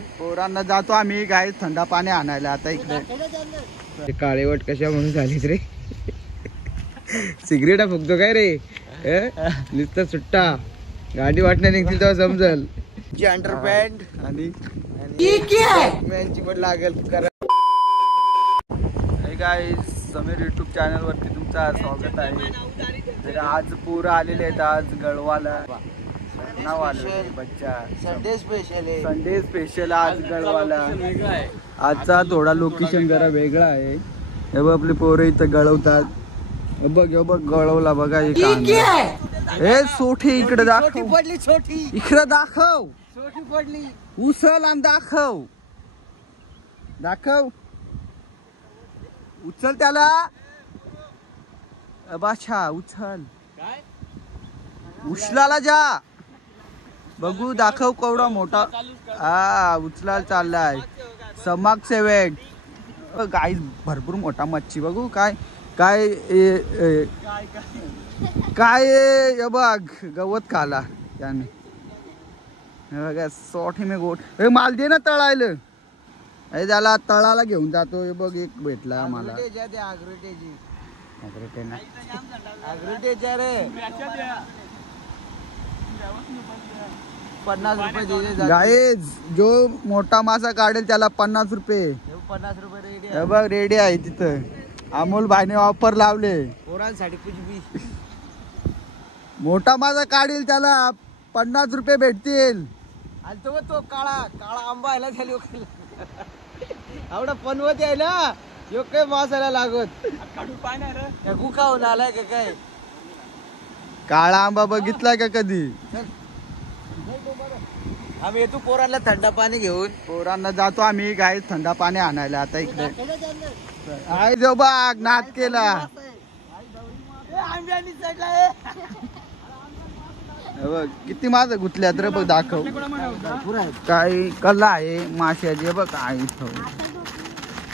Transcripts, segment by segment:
घेऊन पोरांना जातो आम्ही गाय थंडा पाणी आणायला. आता इकडे काळेवट कशा म्हणून झालीच रे. सिगरेटा फुकतो काय रे नुसतं सुट्टा. गाडी वाटण्या निघतील तेव्हा समजल. अंडरपॅन्ट आणि पण लागेल. गाईस समीर युट्यूब चॅनल वरती तुमचं स्वागत आहे. तर आज पोरं आलेले आहेत. आज गळवाला नाव आलं बच्चा. संडे स्पेशल आज गळवाला. आजचा थोडा लोकेशन जरा वेगळा आहे. हे बघ आपली पोरं इथं गळवतात. बघ गळवला बघा. हे सोठी इकडे दाखव. पडली छोटी इकडे दाखव. छोटी पडली. उचल आणि दाखव. उचल त्याला. बाछा उचल. उचलाला जा. बघू दाखव केवढा मोठा. हा उचलायला चाललाय. समाग सेवेट गाईस भरपूर मोठा मच्छी. बघू काय काय काय बघ गवत खाला त्याने. बघा सोठी में गोट. हे माल दे ना तळायला. हे त्याला तळाला घेऊन जातो. हे बघ एक भेटला मला. गाईज जो मोठा मासा काढेल त्याला 50 रुपये. 50 रुपये बघ रेडी आहे तिथं. अमोल भाईने ऑफर लावले पोरांसाठी. मोठा मासा काढेल त्याला 50 रुपये भेटतील. आणि तो काळा आंबा आहे ना आवडा पनवत आहे ना. यो काय मासाला लागत. गुकावून आलाय का काय. काळा आंबा बघितलाय का कधी. आम्ही येतो पोरांना थंड पाणी घेऊन. पोरांना जातो आम्ही गाय थंड पाणी आणायला. आता इकडे आहे जो बाग नाद केला. किती माझं गुतल्यात रे बघ. दाखव काय कला आहे माश्याचे. बघ काय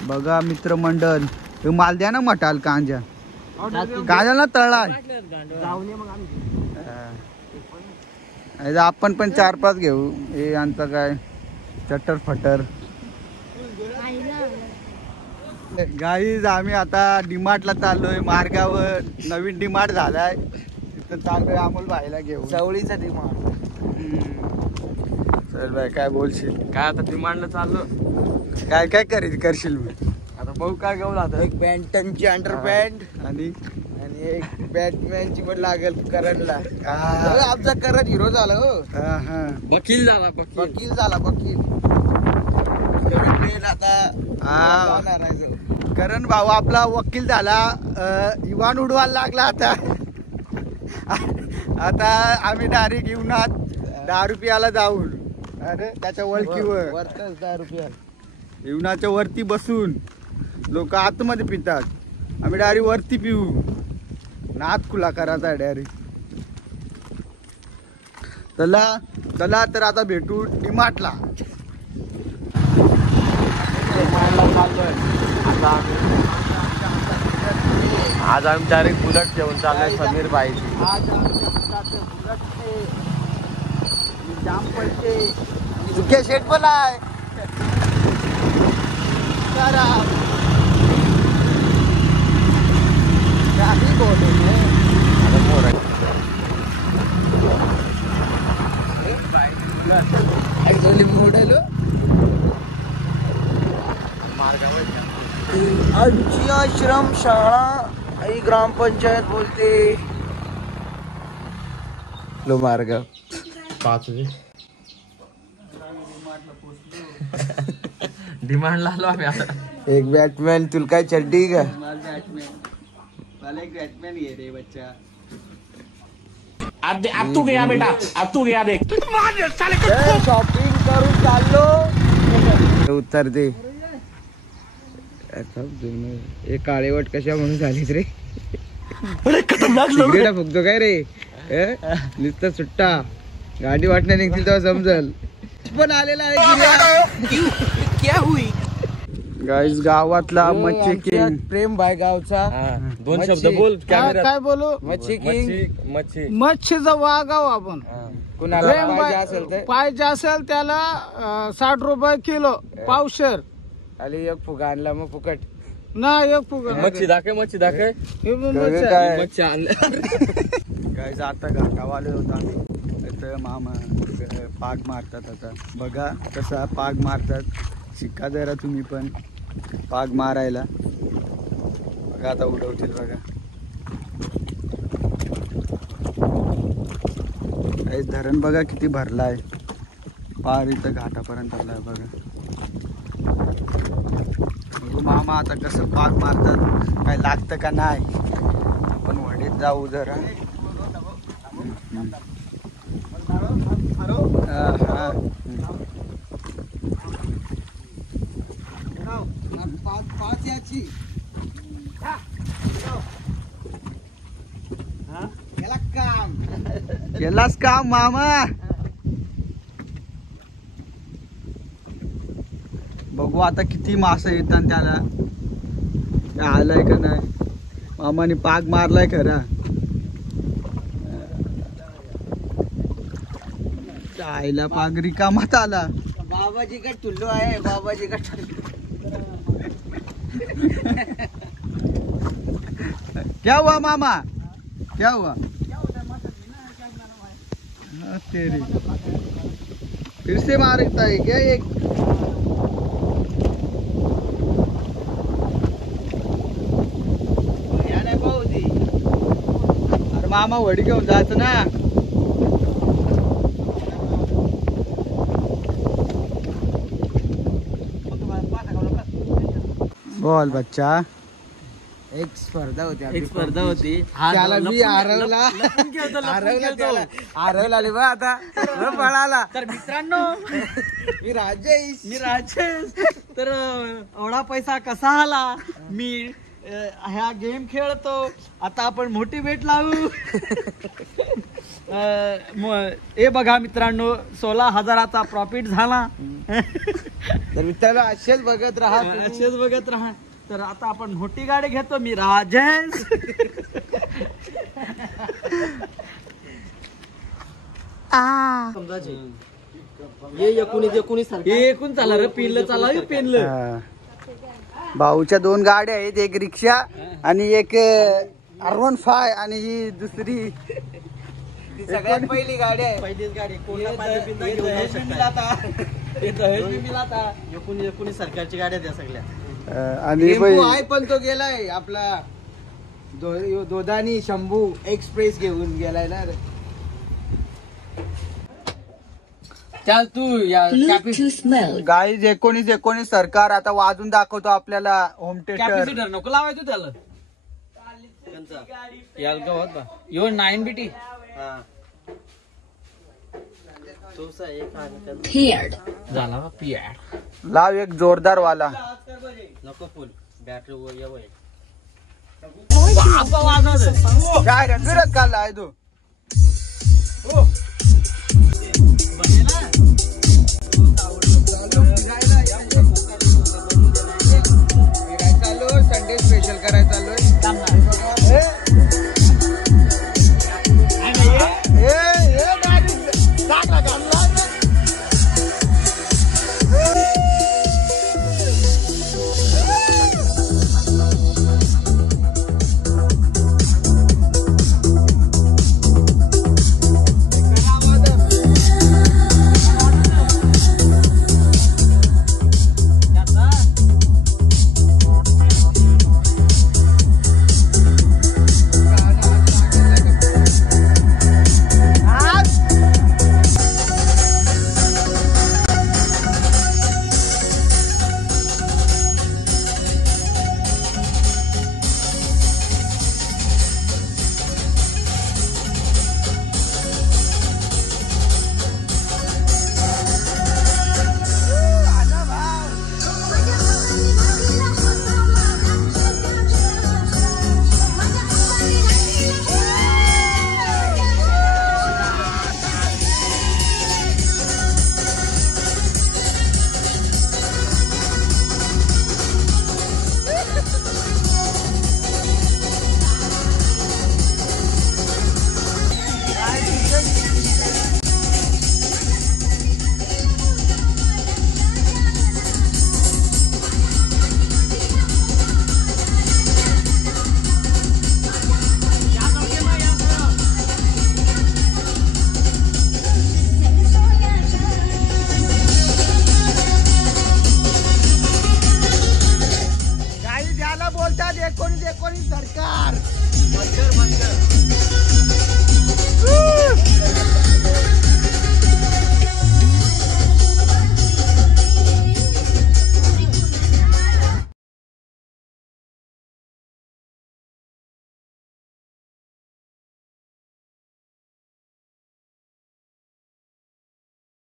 बघा मित्रमंडळ. माल द्या ना मटाल कांजा तळा. आपण पण 4-5 घेऊ. हे यांचं काय चटर फटर. गाईज आम्ही आता डीमार्टला चाललोय. मार्गावर नवीन डीमार्ट झालाय. तिथं चाललोय अमोल भाईला घेऊ. चवळीचा डीमार्ट. चल बाय काय बोलशील. काय आता डीमार्टला चाललो. काय काय करशील मी आता. भाऊ काय घेऊन आता. एक बॅन्टनची अंडरपॅन्ट आणि एक बॅटमॅनची पण लागेल करणला. आमचा करण हिरो झाला. हो वकील झाला. वकील आता करण भाऊ आपला वकील झाला. इवान उडवायला लागला आता. आता आम्ही डायरेक्ट येऊनात 10 रुपयाला जाऊन. अरे त्याच्या ओळखीवर 10 रुपया येऊनाच्या वरती बसून लोक आतमध्ये पितात. आम्ही डायरेक्ट वरती पिऊ. नाद खुला करायचा डायरेक्ट. चला तर आता भेटू डीमार्टला. आज आम्ही डायरेक्ट बुलेट घेऊन चाललोय समीर भाईची. जाम पडते. चुके शेट पण आहे. आमची आश्रम शाळा ग्रामपंचायत बोलते. लो मार्ग 5 डिमांडला आलो आम्ही आता. एक बॅटमॅन. तुला काय चड्डी का. मला एक बॅटमॅन घे रे बच्चा. अब तू गया बेटा. अब तू गया देख. शॉपिंग करून चाललो. उत्तर दे. एक काळेवट कशा म्हणून झालीच रे. सिगरेटा फुकतो काय रे नुसतं सुट्टा. गाडी वाटण्या निघतील तेव्हा समजल. पण आलेला आहे. क्या हुई गाईज गावातला मच्छी किंग प्रेम भाई गावचा. दोन शब्द बोल. काय बोलू? मच्छी किंग. मच्छी मच्छीचा वागाव आपण. कुणाला पाहिजे असेल त्याला 60 रुपये किलो पावशेर. आली एक फुगा आणला मग फुकट. ना एक फुगा. मच्छी दाखव. मच्छी दाखव. मच्छी आणलं. गाईज आता घाटावाले होता इथं मामा पाग मारतात. आता बघा कसा पाग मारतात. शिका जरा तुम्ही पण पाग मारायला. बघा आता उडवतील बघा. धरण बघा किती भरला आहे. पार इथं घाटापर्यंत आलाय बघा. बघू मामा आता कसं पाग मारतात. काय लागतं का नाही. आपण वडीत जाऊ जरा. केलास काम मामा. बघू आता किती मासे येतात त्याला. आलाय का नाही. मामाने पाग मारलाय खरा. आईला पाग रिकामात आला. बाबाजी का टुल्लू आहे. बाबाजी का क्या हुआ मामा. क्या हुआ. तेरे फिर से मारता है क्या एक. अरे मामा वडी घेऊन जायचं ना. बोल बच्चा. एक स्पर्धा होती. त्याला मी हरवला आता पळाला. तर मित्रांनो मी राजेश. तर एवढा पैसा कसा आला. मी ह्या गेम खेळतो. आता आपण मोटिवेट लावू. हे बघा मित्रांनो 16,000चा प्रॉफिट झाला. तर मित्रांनो असेच बघत राहा. तर आता आपण मोठी गाडी घेतो. मी राजेश. एकूण चाला रे. पेनलं चाला. पेनलं. भाऊच्या 2 गाड्या आहेत. एक रिक्षा आणि एक R15 आणि ही दुसरी सगळ्यात पहिली गाडी आहे. पहिलीच गाडी. एकूण सरकारची गाड्या द्या सगळ्या. आणि आहे पण तो गेलाय आपला दोदानी शंभू एक्सप्रेस घेऊन गेलाय ना. त्याल तू गाईज 19 सरकार आता वाजून दाखवतो आपल्याला होम थिएटर. नको लावायचो त्याला. यो 9BT झाला. लाव एक जोरदार वाला. नको फुल बॅटरी काय रंगरच काढला आहे तो. संडे स्पेशल करायला चाललोय. याला बोलतात 1919 सरकार.